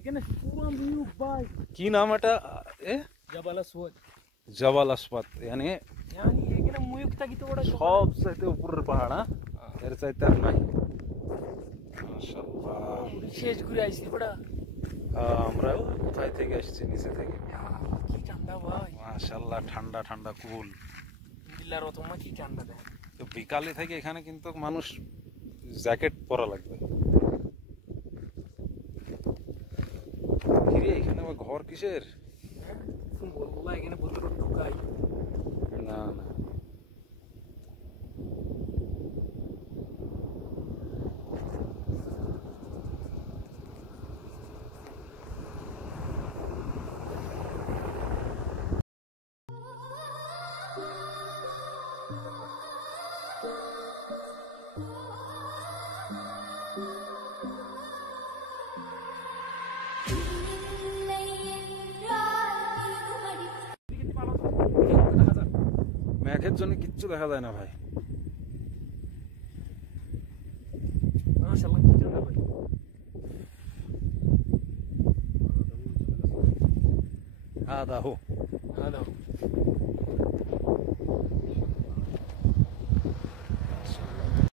এখানে পুরো মিউক ভাই কি নাম এটা এ জাবাল আসওয়াদ জবাল আসপাত yani এখানে মিউক থাকি তো বড় সব চাইতে উপরের পাহাড় এর চাইতে আর নাই মাশাআল্লাহ শেষ ঘুরে আইছি বড় আমরা কোথায় থেকে আসছি নিচে থেকে কি ঠান্ডা ভাই মাশাআল্লাহ ঠান্ডা ঠান্ডা কুল দিল্লার অতমা কি ঠান্ডা দেয় তো বিকালে থেকে এখানে কিন্তু মানুষ জ্যাকেট পরা লাগবে কিরে এখানে আমার ঘর কিসের বললা এখানে বলতে ঢুকাই না না মেঘের জন্য কিচ্ছু দেখা যায় না ভাই মাশাআল্লাহ কি ঠান্ডা ভাই هذا هو هذا هو